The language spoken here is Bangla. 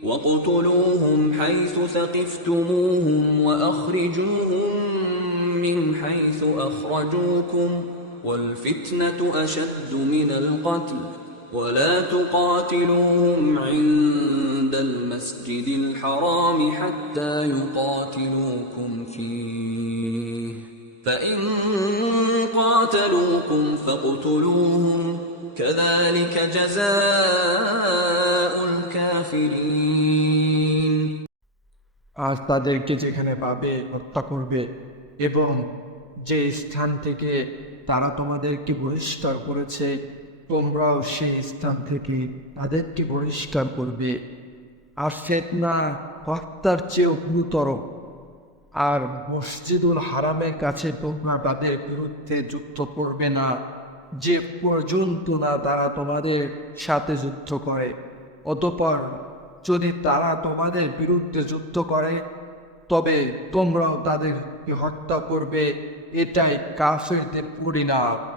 وَاقْتُلُوهُمْ حَيْثُ ثَقِفْتُمُوهُمْ وَأَخْرِجُوهُمْ مِنْ حَيْثُ أَخْرَجُوكُمْ وَالْفِتْنَةُ أَشَدُّ مِنَ الْقَتْلِ وَلَا تُقَاتِلُوهُمْ عِندَ الْمَسْجِدِ الْحَرَامِ حَتَّى يُقَاتِلُوكُمْ فِيهِ فَإِنْ قَاتَلُوكُمْ فَاقْتُلُوهُمْ كَذَلِكَ جَزَاءُ الْكَافِرِينَ। আর তাদেরকে যেখানে পাবে হত্যা করবে, এবং যে স্থান থেকে তারা তোমাদেরকে বহিষ্কার করেছে তোমরাও সেই স্থান থেকে তাদেরকে বহিষ্কার করবে। আর ফিতনা হত্যার চেয়েও গুরুতর। আর মসজিদুল হারামের কাছে তোমরা তাদের বিরুদ্ধে যুদ্ধ করবে না যে পর্যন্ত না তারা তোমাদের সাথে যুদ্ধ করে। অতঃপর যদি তারা তোমাদের বিরুদ্ধে যুদ্ধ করে তবে তোমরাও তাদেরকে হত্যা করবে। এটাই কাফেরদের পরিণাম।